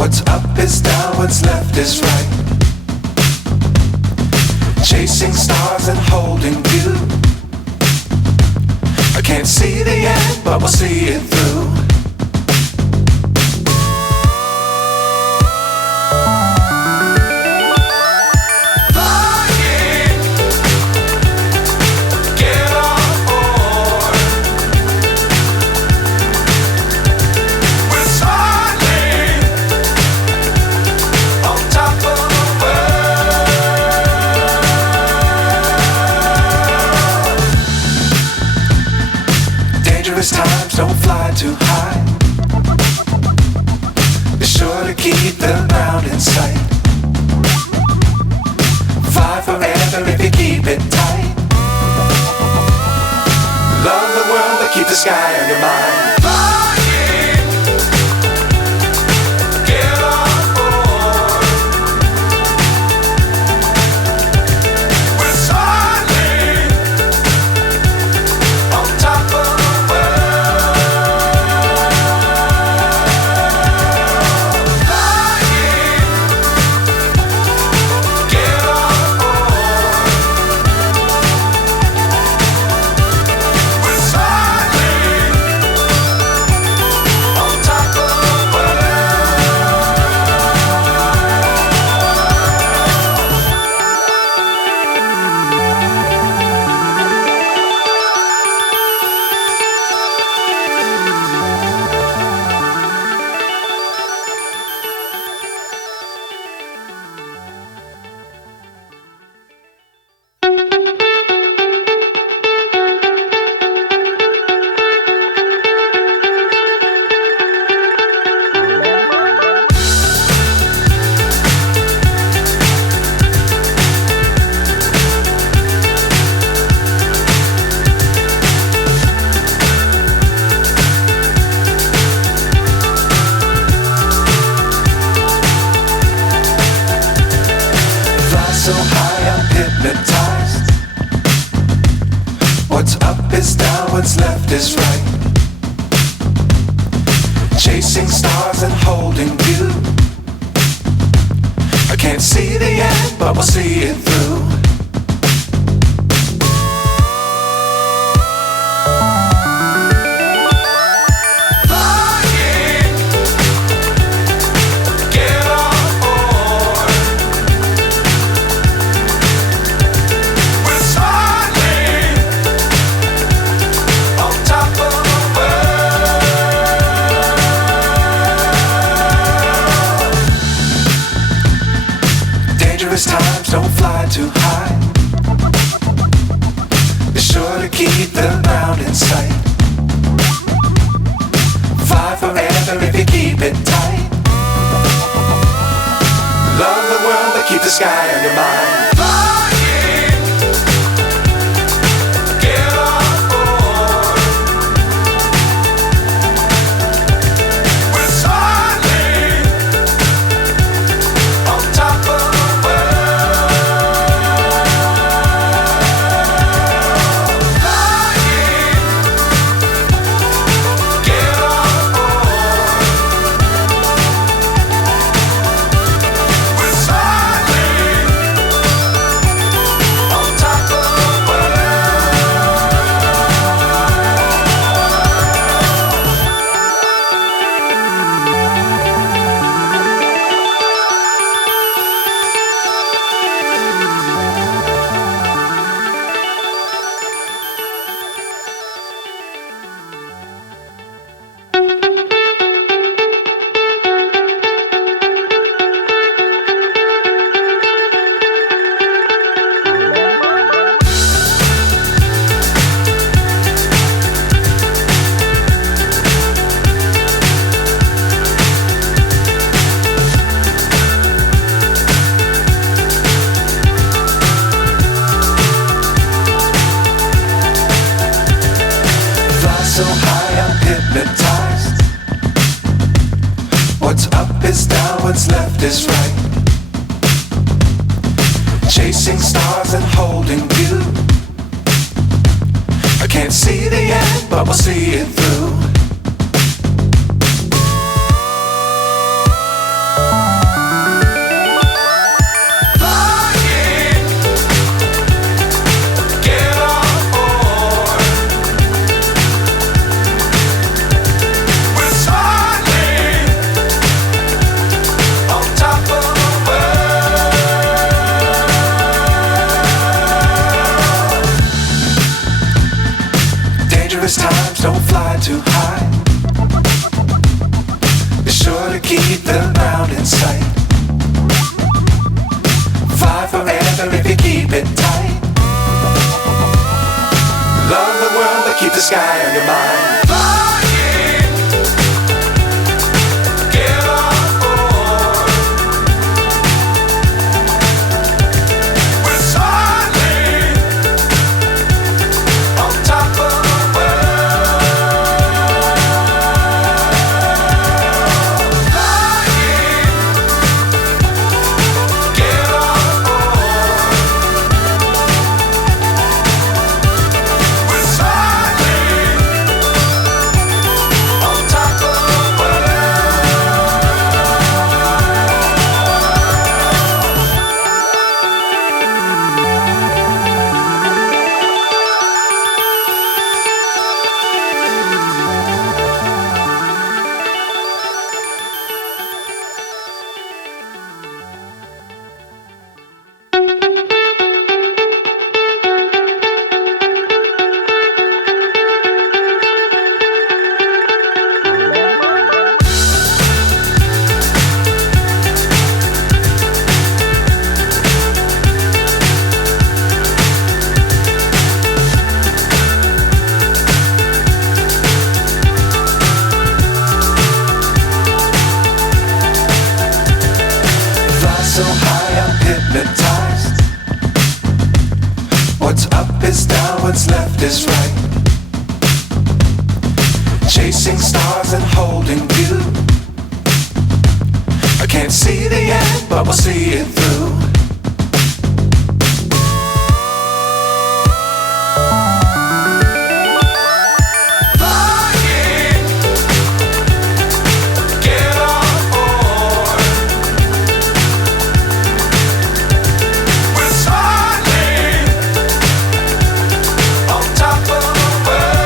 What's up is down, what's left is right. Chasing stars and holding you. I can't see the end, but we'll see it through. Times don't fly too high. Be sure to keep the ground in sight. Fly forever if you keep it tight. Love the world but keep the sky on your mind. So high I'm hypnotized. What's up is down, what's left is right. Chasing stars and holding you. I can't see the end, but we'll see it through. Times don't fly too high. Be sure to keep the ground in sight. Fly forever if you keep it tight. Love the world but keep the sky on your mind. So high I'm hypnotized. What's up is down, what's left is right. Chasing stars and holding you. I can't see the end, but we'll see it through. too high. Be sure to keep the ground in sight. Fly forever if you keep it tight. Love the world but keep the sky on your mind. Flying, get on board. We're soaring on top of the world. Flying, get on board. We're soaring on top of the so high I'm hypnotized. What's up is down, what's left is right. Chasing stars and holding you. I can't see the end, but we'll see it through. Flying, get on board. We're soaring on top of the world.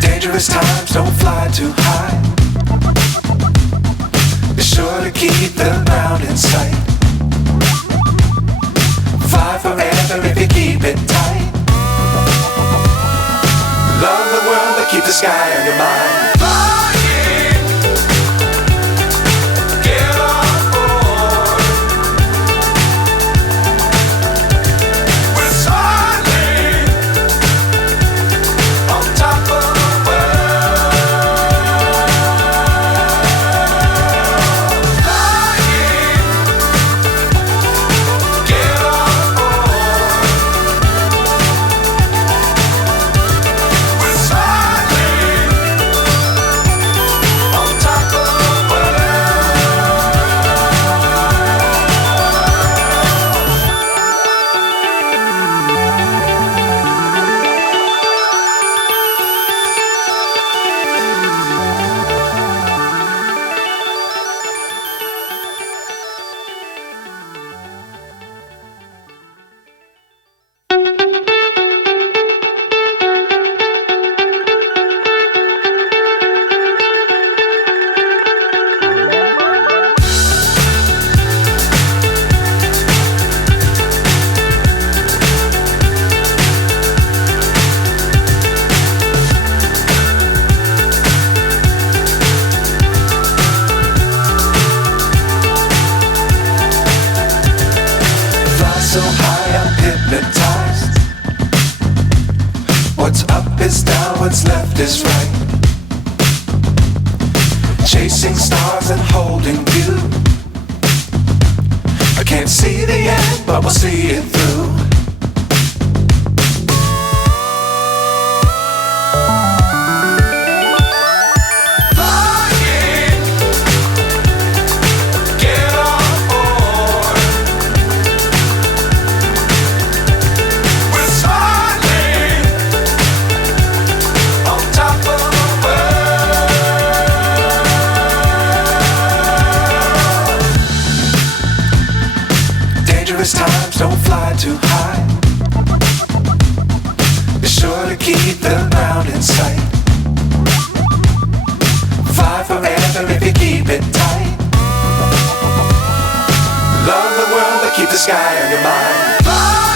Dangerous times, don't fly too high. Be sure to keep the ground in sight. Fly forever if you keep it tight. Love the world but keep the sky on your mind. Flying, get on board. We're soaring on top of the world. Flying, get on board. We're soaring on top of the world. Fly so high I'm hypnotized. What's up is down, what's left is right. Chasing stars and holding you. I can't see the end, but we'll see it through. Flying, get on board. We're soaring on top of the world. Dangerous times, don't fly too high. Be sure to keep the ground in sight. Fly forever if you keep it tight. Love the world but keep the sky on your mind. Fly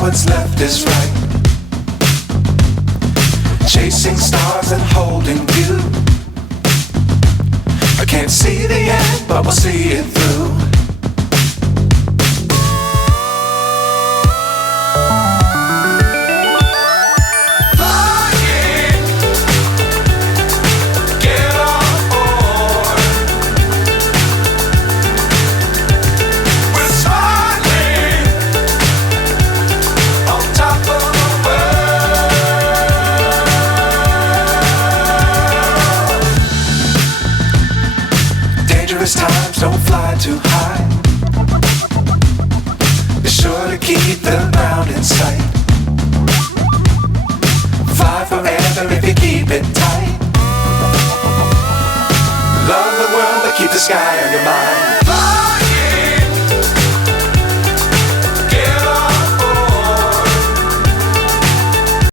what's left is right. Chasing stars and holding you. I can't see the end, but we'll see it through. Dangerous times, don't fly too high. Be sure to keep the ground in sight. Fly forever if you keep it tight. Love the world, but keep the sky on your mind.